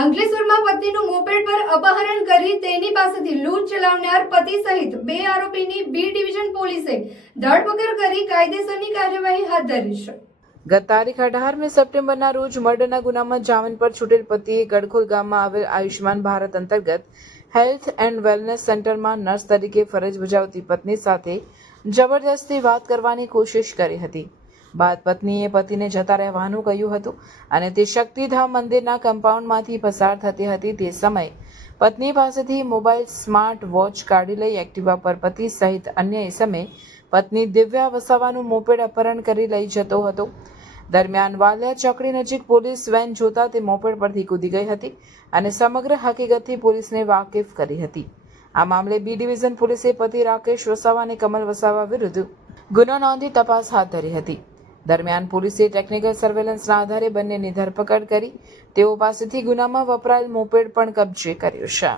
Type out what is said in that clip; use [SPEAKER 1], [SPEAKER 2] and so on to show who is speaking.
[SPEAKER 1] અંકલેશ્વરમાં પત્નીનું મોપેડ પર અપહરણ કરી તેની પાસેથી લૂંટ ચલાવનાર પતિ સહિત બે આરોપીની બી ડિવિઝન પોલીસે ધરપકડ કરી કાયદેસરની કાર્યવાહી હાથ ધરી છે.
[SPEAKER 2] ગત તારીખ અઢારમી સપ્ટેમ્બરના રોજ મર્ડરના ગુનામાં જામીન પર છૂટેલ પતિએ ગડખોલ ગામમાં આવેલ આયુષ્યમાન ભારત અંતર્ગત હેલ્થ એન્ડ વેલનેસ સેન્ટરમાં નર્સ તરીકે ફરજ બજાવતી પત્ની સાથે જબરદસ્તી વાત કરવાની કોશિશ કરી હતી. બાદ પત્નીએ પતિને જતા રહેવાનું કહ્યું હતું અને તે શક્તિધામ મંદિરના કમ્પાઉન્ડમાંથી પસાર થતી હતી તે સમયે. પત્ની પાસેથી મોબાઈલ, સ્માર્ટ વોચ કાઢી લઈ એક્ટિવા પર પતિ સહિત અન્ય સમયે પત્ની દિવ્યા વસાવાનું મોપેડ અપહરણ કરી લઈ જતો હતો. દરમિયાન વાલિયા ચોકડી નજીક પોલીસ વેન જોતા તે મોપેડ પરથી કૂદી ગઈ હતી અને સમગ્ર હકીકતથી પોલીસને વાકેફ કરી હતી. આ મામલે બી ડિવિઝન પોલીસે પતિ રાકેશ વસાવા અને કમલ વસાવા વિરુદ્ધ ગુનો નોંધી તપાસ હાથ ધરી હતી. દરમિયાન પોલીસે ટેકનિકલ સર્વેલન્સના આધારે બંનેની ધરપકડ કરી, તેઓ પાસેથી ગુનામાં વપરાયેલ મોપેડ પણ કબજે કર્યો છે.